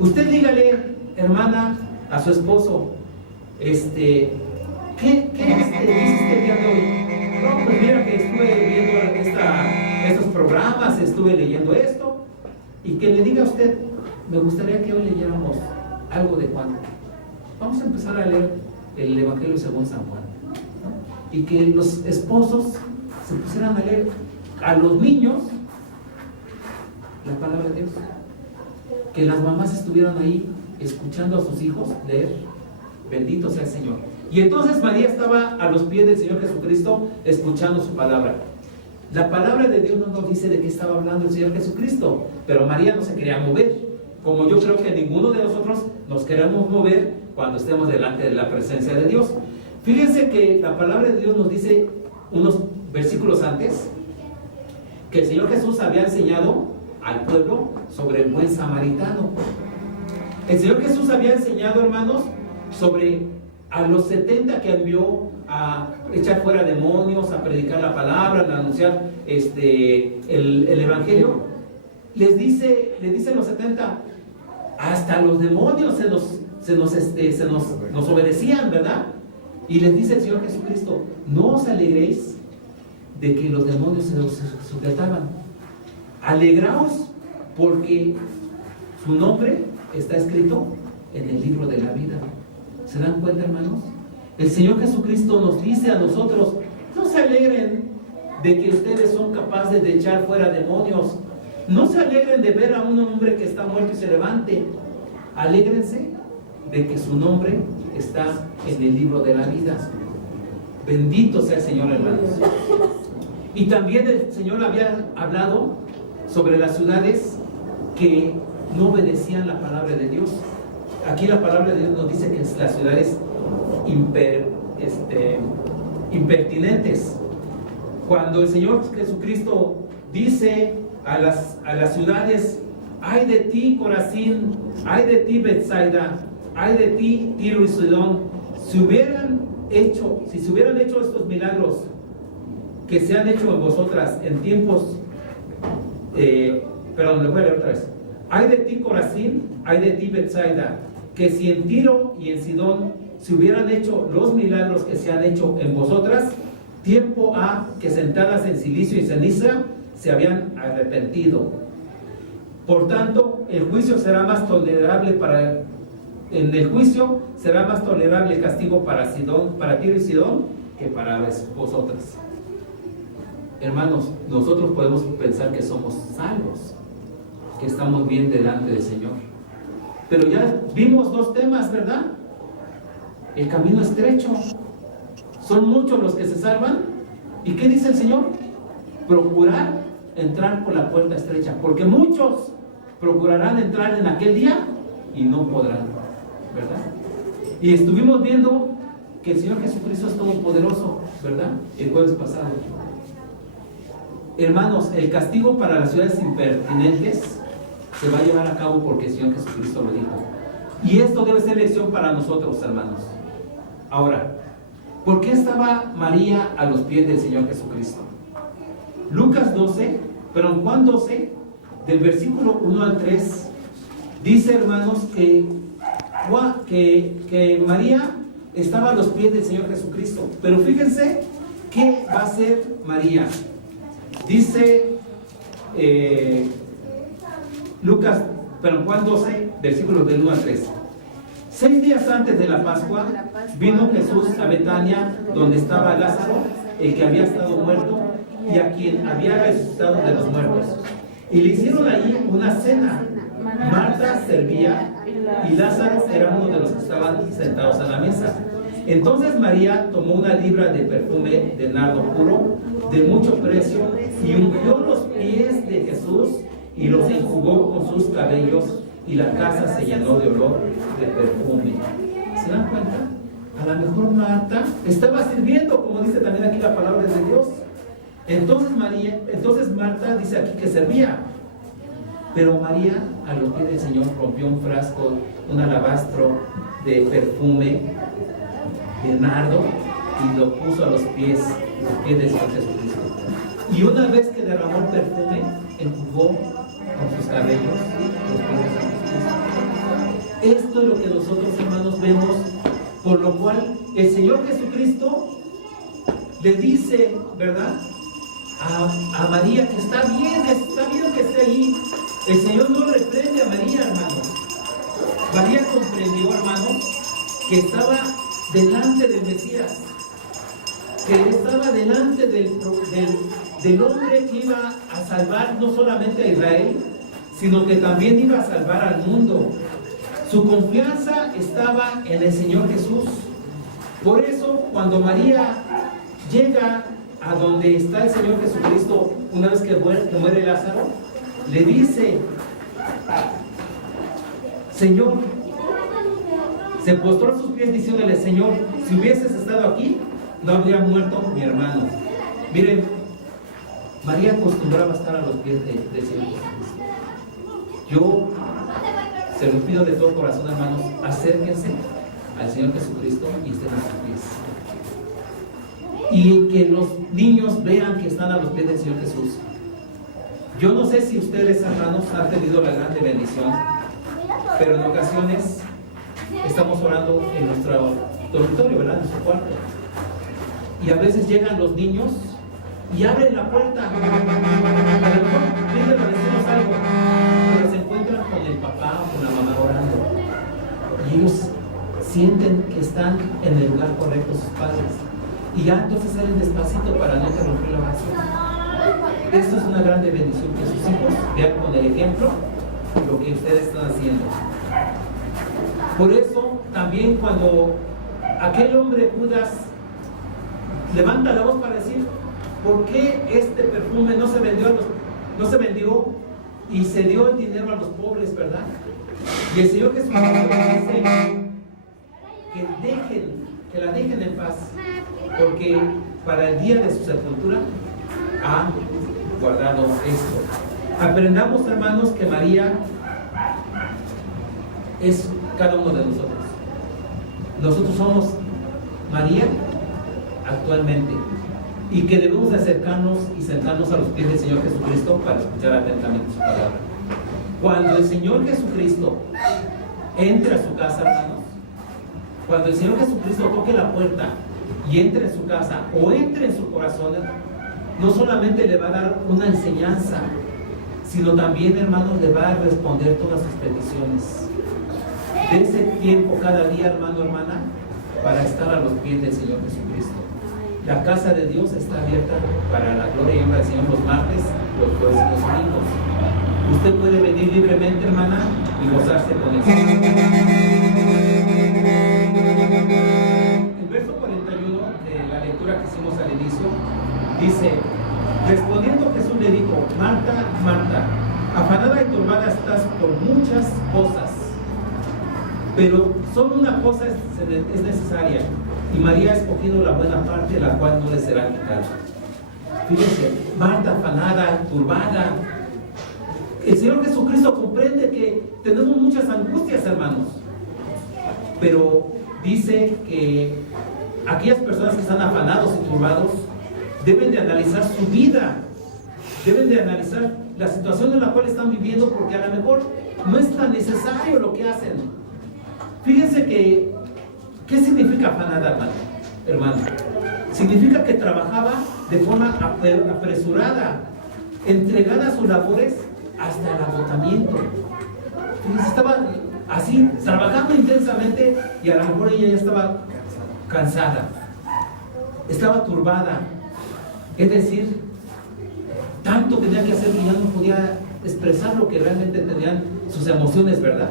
Usted dígale, hermana, a su esposo, ¿qué hiciste el día de hoy? No, pues mira que estuve viendo estos programas, estuve leyendo esto, y que le diga a usted, me gustaría que hoy leyéramos algo de Juan. Vamos a empezar a leer el Evangelio según San Juan, ¿no? Y que los esposos se pusieran a leer a los niños la palabra de Dios, que las mamás estuvieran ahí escuchando a sus hijos leer. Bendito sea el Señor. Y entonces María estaba a los pies del Señor Jesucristo escuchando su palabra. La palabra de Dios no nos dice de qué estaba hablando el Señor Jesucristo, pero María no se quería mover, como yo creo que ninguno de nosotros nos queremos mover cuando estemos delante de la presencia de Dios. Fíjense que la palabra de Dios nos dice unos versículos antes que el Señor Jesús había enseñado al pueblo sobre el buen samaritano. El Señor Jesús había enseñado, hermanos, sobre a los 70 que envió a echar fuera demonios, a predicar la palabra, a anunciar el evangelio. Les dice a los 70, hasta los demonios nos obedecían, ¿verdad? Y les dice el Señor Jesucristo, no os alegréis de que los demonios se os sujetaban. Alegraos porque su nombre está escrito en el libro de la vida. ¿Se dan cuenta, hermanos? El Señor Jesucristo nos dice a nosotros, no se alegren de que ustedes son capaces de echar fuera demonios. No se alegren de ver a un hombre que está muerto y se levante. Alégrense de que su nombre está en el libro de la vida. Bendito sea el Señor, hermanos. Y también el Señor había hablado sobre las ciudades que no obedecían la palabra de Dios. Aquí la palabra de Dios nos dice que las ciudades impertinentes. Cuando el Señor Jesucristo dice a las ciudades: ay de ti, Corazín, ay de ti, Betsaida, ay de ti, Tiro y Sidón, si se hubieran hecho estos milagros que se han hecho en vosotras en tiempos, perdón, le voy a leer otra vez. Ay de ti, Corazín, ay de ti, Betsaida, que si en Tiro y en Sidón se hubieran hecho los milagros que se han hecho en vosotras, tiempo ha que sentadas en silicio y ceniza se habían arrepentido. Por tanto, el juicio será más tolerable en el juicio será más tolerable el castigo para Tiro y Sidón que para vosotras. Hermanos, nosotros podemos pensar que somos salvos, que estamos bien delante del Señor. Pero ya vimos dos temas, ¿verdad? El camino estrecho. Son muchos los que se salvan. ¿Y qué dice el Señor? Procurar entrar por la puerta estrecha, porque muchos procurarán entrar en aquel día y no podrán, ¿verdad? Y estuvimos viendo que el Señor Jesucristo es todopoderoso, ¿verdad? El jueves pasado. Hermanos, el castigo para las ciudades impertinentes se va a llevar a cabo porque el Señor Jesucristo lo dijo. Y esto debe ser lección para nosotros, hermanos. Ahora, ¿por qué estaba María a los pies del Señor Jesucristo? Juan 12, del versículo 1 al 3, dice, hermanos, que María estaba a los pies del Señor Jesucristo. Pero fíjense qué va a hacer María. Dice Juan 12, versículos del 1 al 3. 6 días antes de la Pascua, vino Jesús a Betania, donde estaba Lázaro, el que había estado muerto, y a quien había resucitado de los muertos. Y le hicieron allí una cena. Marta servía y Lázaro era uno de los que estaban sentados a la mesa. Entonces María tomó una libra de perfume de nardo puro, de mucho precio, y ungió los pies de Jesús y los enjugó con sus cabellos, y la casa se llenó de olor de perfume. ¿Se dan cuenta? A lo mejor Marta estaba sirviendo, como dice también aquí la palabra de Dios. Entonces Marta dice aquí que servía. Pero María, a los pies del Señor, rompió un frasco, un alabastro de perfume de nardo, y lo puso a los pies del Señor Jesucristo. Y una vez que derramó el perfume, enjugó con sus cabellos los pies de Jesucristo. Esto es lo que nosotros, hermanos, vemos, por lo cual el Señor Jesucristo le dice, ¿verdad?, a María que está bien que esté allí. El Señor no reprende a María, hermanos. María comprendió, hermanos, que estaba delante del Mesías, que estaba delante del hombre que iba a salvar no solamente a Israel, sino que también iba a salvar al mundo. Su confianza estaba en el Señor Jesús. Por eso, cuando María llega a donde está el Señor Jesucristo, una vez que muere Lázaro, le dice: Señor, se postró a sus pies diciéndole: Señor, si hubieses estado aquí, no habría muerto mi hermano. Miren, María acostumbraba a estar a los pies del Señor Jesucristo. Yo se los pido de todo corazón, hermanos, acérquense al Señor Jesucristo y estén a sus pies. Y que los niños vean que están a los pies del Señor Jesús. Yo no sé si ustedes, hermanos, han tenido la grande bendición, pero en ocasiones estamos orando en nuestro dormitorio, ¿verdad?, en nuestro cuarto. Y a veces llegan los niños y abren la puerta. A lo mejor vienen a decirnos algo, pero se encuentran con el papá o con la mamá orando. Y ellos sienten que están en el lugar correcto, sus padres. y ya entonces salen despacito para no interrumpir la oración. Esto es una grande bendición, que sus hijos vean con el ejemplo lo que ustedes están haciendo. Por eso también cuando aquel hombre Judas levanta la voz para decir, ¿por qué este perfume no se vendió y se dio el dinero a los pobres, verdad? Y el Señor Jesús dice que la dejen en paz, porque para el día de su sepultura ha guardado esto. Aprendamos, hermanos, que María es cada uno de nosotros. Nosotros somos María actualmente, y que debemos de acercarnos y sentarnos a los pies del Señor Jesucristo para escuchar atentamente su palabra. Cuando el Señor Jesucristo entre a su casa, hermanos, cuando el Señor Jesucristo toque la puerta y entre en su casa o entre en su corazón, no solamente le va a dar una enseñanza, sino también, hermanos, le va a responder todas sus peticiones. De ese tiempo cada día, hermano, hermana, para estar a los pies del Señor Jesucristo. La casa de Dios está abierta para la gloria y honra del Señor los martes, los jueves y los domingos. Usted puede venir libremente, hermana, y gozarse con eso. El verso 41 de la lectura que hicimos al inicio dice: respondiendo Jesús le dijo, Marta, Marta, afanada y turbada estás por muchas cosas, pero solo una cosa es necesaria, y María ha escogido la buena parte, la cual no le será quitada. Fíjense, Marta afanada, turbada. El Señor Jesucristo comprende que tenemos muchas angustias, hermanos, pero dice que aquellas personas que están afanados y turbados deben de analizar su vida, deben de analizar la situación en la cual están viviendo, porque a lo mejor no es tan necesario lo que hacen. Fíjense que, ¿qué significa afanada, hermano? Significa que trabajaba de forma apresurada, entregada a sus labores hasta el agotamiento. Fíjense, estaba así, trabajando intensamente, y a lo mejor ella ya estaba cansada, estaba turbada. Es decir, tanto tenía que hacer que ya no podía expresar lo que realmente tenían sus emociones, ¿verdad?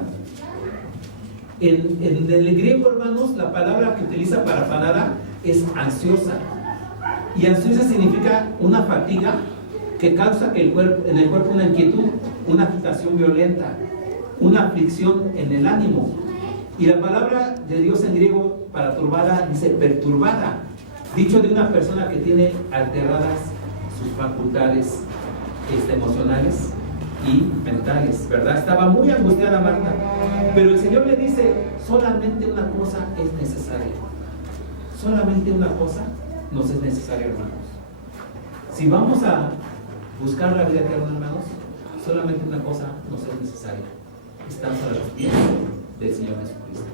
En el griego, hermanos, la palabra que utiliza para afanada es ansiosa. Y ansiosa significa una fatiga que causa que en el cuerpo una inquietud, una agitación violenta, una aflicción en el ánimo. Y la palabra de Dios en griego para turbada dice perturbada, dicho de una persona que tiene alteradas sus facultades emocionales y mentales, ¿verdad? Estaba muy angustiada Marta, pero el Señor le dice, solamente una cosa es necesaria. Solamente una cosa nos es necesaria, hermanos. Si vamos a buscar la vida eterna, hermanos, solamente una cosa nos es necesaria: estar a los pies del Señor Jesucristo.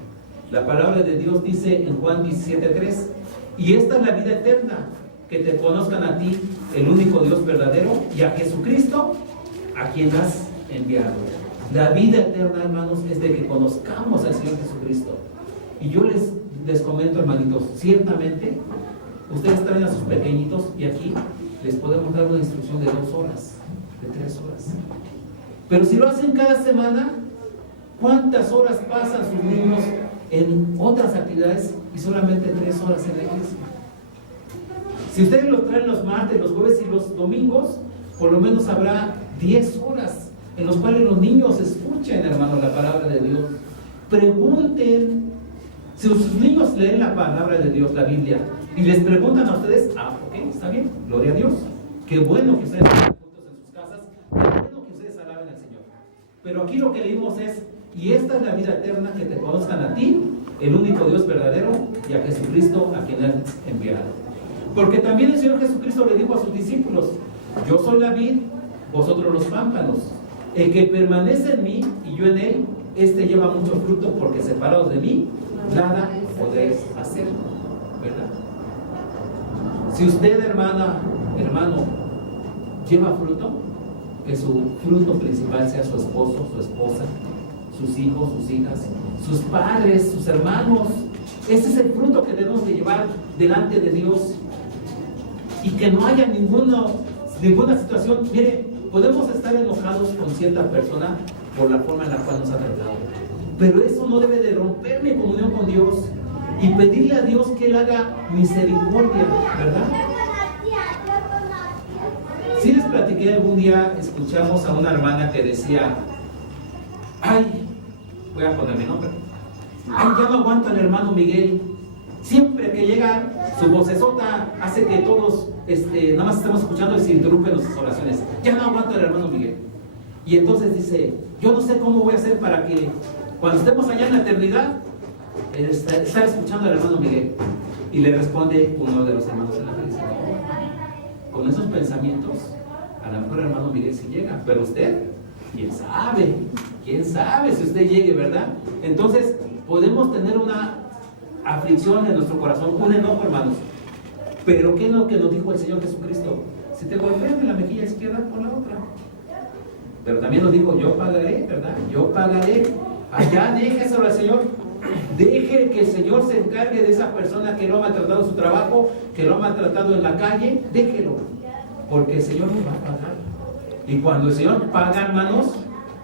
La palabra de Dios dice en Juan 17:3, y esta es la vida eterna, que te conozcan a ti, el único Dios verdadero, y a Jesucristo, a quien has enviado. La vida eterna, hermanos, es de que conozcamos al Señor Jesucristo. Y yo les comento, hermanitos, ciertamente ustedes traen a sus pequeñitos y aquí les podemos dar una instrucción de 2 horas, de 3 horas. Pero si lo hacen cada semana, ¿cuántas horas pasan sus niños en otras actividades y solamente 3 horas en la iglesia? Si ustedes los traen los martes, los jueves y los domingos, por lo menos habrá 10 horas en los cuales los niños escuchen, hermanos, la palabra de Dios. Pregunten. Si sus niños leen la palabra de Dios, la Biblia, y les preguntan a ustedes, ok, está bien, gloria a Dios. Qué bueno que ustedes están juntos en sus casas, qué bueno que ustedes alaben al Señor. Pero aquí lo que leímos es, y esta es la vida eterna, que te conozcan a ti, el único Dios verdadero, y a Jesucristo, a quien has enviado. Porque también el Señor Jesucristo le dijo a sus discípulos, yo soy la vid, vosotros los pámpanos. El que permanece en mí y yo en él, este lleva mucho fruto, porque separados de mí, nada podéis hacer, ¿verdad? Si usted, hermana, hermano, lleva fruto, que su fruto principal sea su esposo, su esposa, sus hijos, sus hijas, sus padres, sus hermanos. Ese es el fruto que debemos de llevar delante de Dios. y que no haya ninguna situación. Mire, podemos estar enojados con cierta persona por la forma en la cual nos ha tratado, pero eso no debe de romper mi comunión con Dios y pedirle a Dios que Él haga misericordia, ¿verdad? Si les platiqué algún día, escuchamos a una hermana que decía, ay, voy a poner mi nombre, ay, ya no aguanto al hermano Miguel, siempre que llega su vocesota hace que todos nada más estemos escuchando y se interrumpen nuestras oraciones, ya no aguanto al hermano Miguel. Y entonces dice, yo no sé cómo voy a hacer para que cuando estemos allá en la eternidad estar escuchando al hermano Miguel. Y le responde uno de los hermanos en la iglesia, con esos pensamientos a lo mejor el hermano Miguel sí llega, pero usted, quién sabe si usted llegue, ¿verdad? Entonces podemos tener una aflicción en nuestro corazón, un enojo, hermanos, pero ¿qué es lo que nos dijo el Señor Jesucristo? Si te golpean en la mejilla izquierda, por la otra. Pero también nos dijo, yo pagaré, ¿verdad? Yo pagaré. Allá déjeselo al Señor. Deje que el Señor se encargue de esa persona que lo ha maltratado en su trabajo, que lo ha maltratado en la calle. Déjelo, porque el Señor nos va a pagar. Y cuando el Señor paga, hermanos,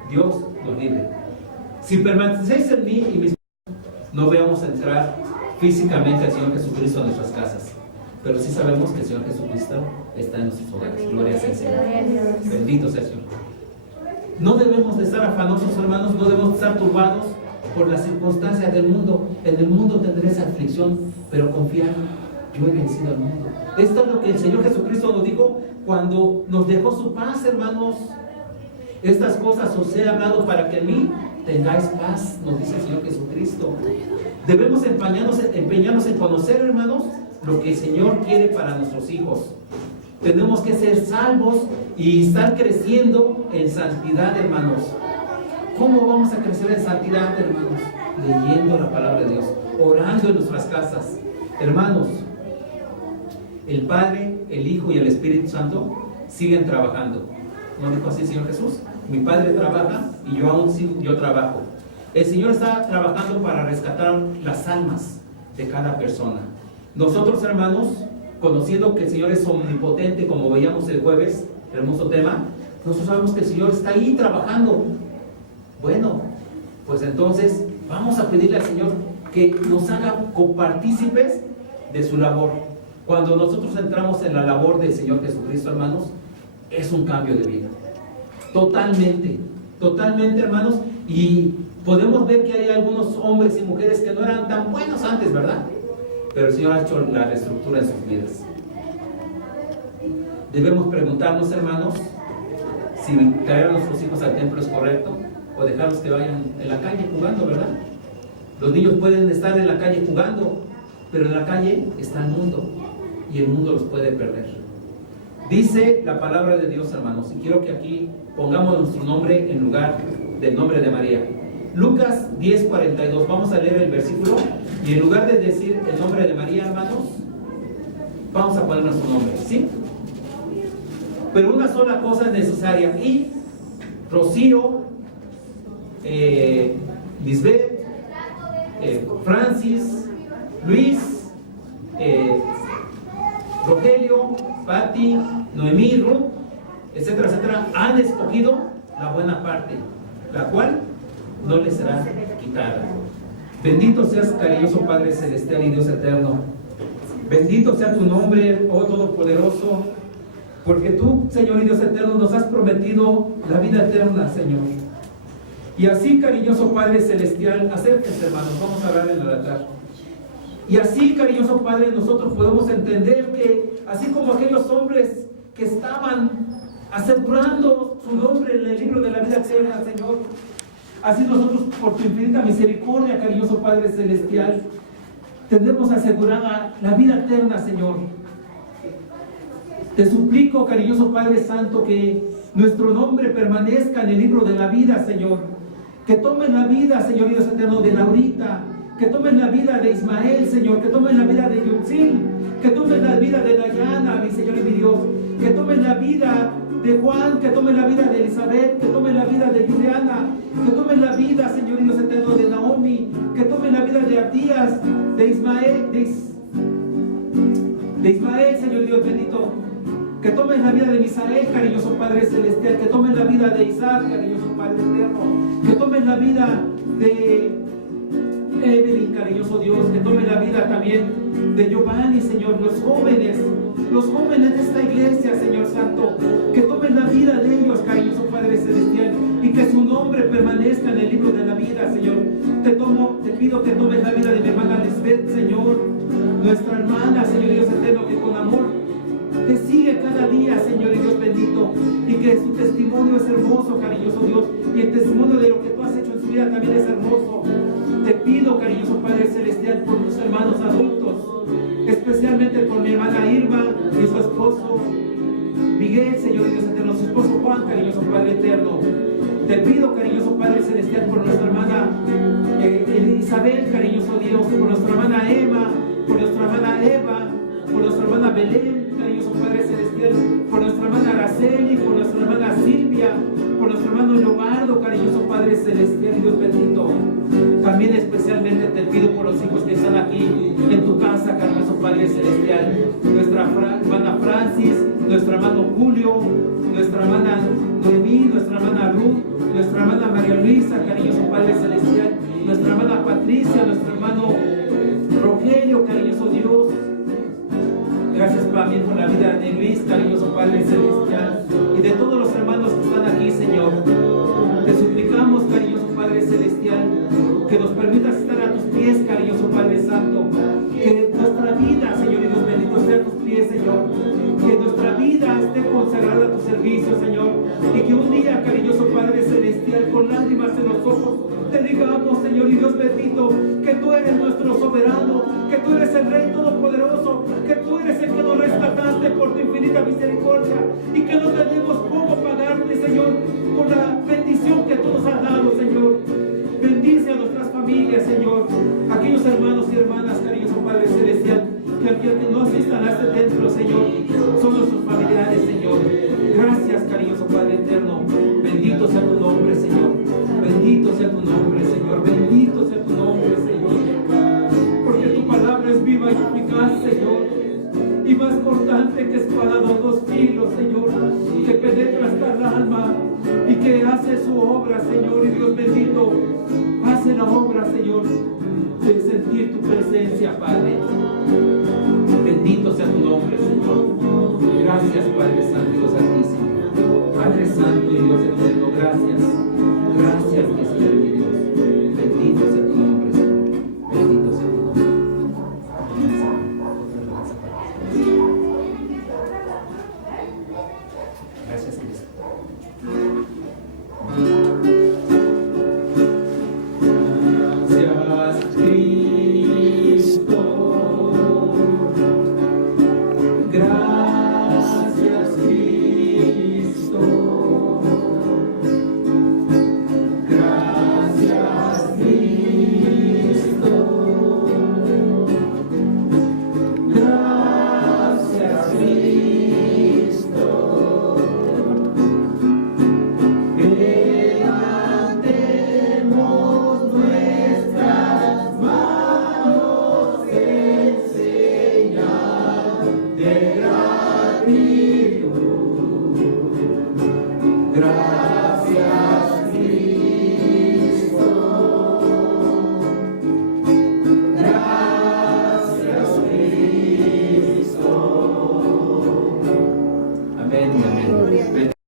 Dios nos libre. Si permanecéis en mí y mis no veamos entrar físicamente al Señor Jesucristo en nuestras casas, pero sí sabemos que el Señor Jesucristo está en nuestros hogares. Gloria sea al Señor. Bendito sea el Señor. No debemos de estar afanosos, hermanos, no debemos de estar turbados por las circunstancias del mundo. En el mundo tendréis aflicción, pero confiad, yo he vencido al mundo. Esto es lo que el Señor Jesucristo nos dijo cuando nos dejó su paz, hermanos. Estas cosas os he hablado para que en mí tengáis paz, nos dice el Señor Jesucristo. Debemos empeñarnos en conocer, hermanos, lo que el Señor quiere para nuestros hijos. Tenemos que ser salvos y estar creciendo en santidad, hermanos. ¿Cómo vamos a crecer en santidad, hermanos? Leyendo la palabra de Dios, orando en nuestras casas. Hermanos, el Padre, el Hijo y el Espíritu Santo siguen trabajando. ¿No dijo así el Señor Jesús? Mi Padre trabaja y yo trabajo. El Señor está trabajando para rescatar las almas de cada persona. Nosotros, hermanos, conociendo que el Señor es omnipotente, como veíamos el jueves, hermoso tema, nosotros sabemos que el Señor está ahí trabajando. Bueno, pues entonces vamos a pedirle al Señor que nos haga copartícipes de su labor. Cuando nosotros entramos en la labor del Señor Jesucristo, hermanos, es un cambio de vida. Totalmente, hermanos. Y podemos ver que hay algunos hombres y mujeres que no eran tan buenos antes, ¿verdad? Pero el Señor ha hecho la reestructura en sus vidas. Debemos preguntarnos, hermanos, si traer a nuestros hijos al templo es correcto o dejarlos que vayan en la calle jugando, ¿verdad? Los niños pueden estar en la calle jugando, pero en la calle está el mundo y el mundo los puede perder. Dice la palabra de Dios, hermanos, y quiero que aquí pongamos nuestro nombre en lugar del nombre de María. Lucas 10:42, vamos a leer el versículo y en lugar de decir el nombre de María, hermanos, vamos a poner nuestro nombre, ¿sí? Pero una sola cosa es necesaria. Y Rocío, Lisbeth, Francis, Luis, Rogelio, Patti, Noemí, Ruth, etcétera, etcétera, han escogido la buena parte, la cual no les será quitada. Bendito seas, cariñoso Padre Celestial y Dios eterno. Bendito sea tu nombre, oh Todopoderoso, porque tú, Señor y Dios eterno, nos has prometido la vida eterna, Señor. Y así, cariñoso Padre Celestial, acérquense, hermanos, vamos a orar en el altar. Y así, cariñoso Padre, nosotros podemos entender que así como aquellos hombres que estaban asegurando su nombre en el libro de la vida eterna, Señor, así nosotros, por tu infinita misericordia, cariñoso Padre Celestial, tendremos asegurada la vida eterna, Señor. Te suplico, cariñoso Padre Santo, que nuestro nombre permanezca en el libro de la vida, Señor. Que tomen la vida, Señor Dios eterno, de Laurita. Que tomen la vida de Ismael, Señor. Que tomen la vida de Yutzil. Que tomen la vida de Dayana, mi Señor y mi Dios. Que tomen la vida de Juan. Que tomen la vida de Elizabeth. Que tomen la vida de Juliana. Que tomen la vida, Señor Dios eterno, de Naomi. Que tomen la vida de Abdías, de Ismael, de Ismael, Señor Dios bendito. Que tomes la vida de Misael, cariñoso Padre Celestial. Que tomes la vida de Isaac, cariñoso Padre Eterno. Que tomes la vida de Evelyn, cariñoso Dios. Que tomes la vida también de Giovanni, Señor. Los jóvenes de esta iglesia, Señor Santo. Que tomes la vida de ellos, cariñoso Padre Celestial. Y que su nombre permanezca en el libro de la vida, Señor. Te pido que tomes la vida de mi hermana Lisbeth, Señor. Nuestra hermana, Señor Dios eterno, que con amor te sigue cada día, Señor y Dios bendito, y que su testimonio es hermoso, cariñoso Dios, y el testimonio de lo que tú has hecho en su vida también es hermoso. Te pido, cariñoso Padre Celestial, por tus hermanos adultos, especialmente por mi hermana Irma y su esposo Miguel, Señor y Dios eterno, su esposo Juan, cariñoso Padre eterno. Te pido, cariñoso Padre Celestial, por nuestra hermana Isabel, cariñoso Dios, por nuestra hermana Emma, por nuestra hermana Eva, por nuestra hermana Belén, cariñoso Padre Celestial, por nuestra hermana Araceli, por nuestra hermana Silvia, por nuestro hermano Leobardo, cariñoso Padre Celestial y Dios bendito. También especialmente te pido por los hijos que están aquí en tu casa, cariñoso Padre Celestial. Nuestra hermana Francis, nuestro hermano Julio, nuestra hermana Noemí, nuestra hermana Ruth, nuestra hermana María Luisa, cariñoso Padre Celestial, nuestra hermana Patricia, nuestro hermano Rogelio, cariñoso Dios. Gracias también por la vida de Luis, cariñoso Padre Celestial, y de todos los hermanos que están aquí, Señor. Te suplicamos, cariñoso Padre Celestial, que nos permitas estar a tus pies, cariñoso Padre Santo. Que nuestra vida, Señor y Dios bendito, sea a tus pies, Señor. Que nuestra vida esté consagrada a tu servicio, Señor. Y que un día, cariñoso Padre Celestial, con lágrimas en los ojos, te digamos, Señor y Dios bendito, que tú eres nuestro soberano, que tú eres el Rey Todopoderoso, que tú eres el que nos rescataste por tu infinita misericordia y que no tenemos cómo pagarte, Señor, por la bendición que tú nos has dado, Señor. Bendice a nuestras familias, Señor, aquellos hermanos y hermanas, cariñoso Padre Celestial, que no asistan a este templo, Señor, son nuestros familiares, Señor. Gracias, cariñoso Padre eterno. Bendito sea tu nombre, Señor. Bendito sea tu nombre, Señor. Bendito sea tu nombre, Señor. Porque tu palabra es viva y eficaz, Señor, y más cortante que espada de 2 filos, Señor, que penetra hasta el alma y que hace su obra, Señor, y Dios bendito, hace la obra, Señor, de sentir tu presencia, Padre. Bendito sea tu nombre, Señor. Gracias, Padre Santo y Dios Altísimo. Padre Santo y Dios eterno, gracias. Gracias, mi Señor y Dios. Bendito sea tu nombre, Señor. Bendito sea tu nombre. Gracias, Cristo. Gracias, Cristo.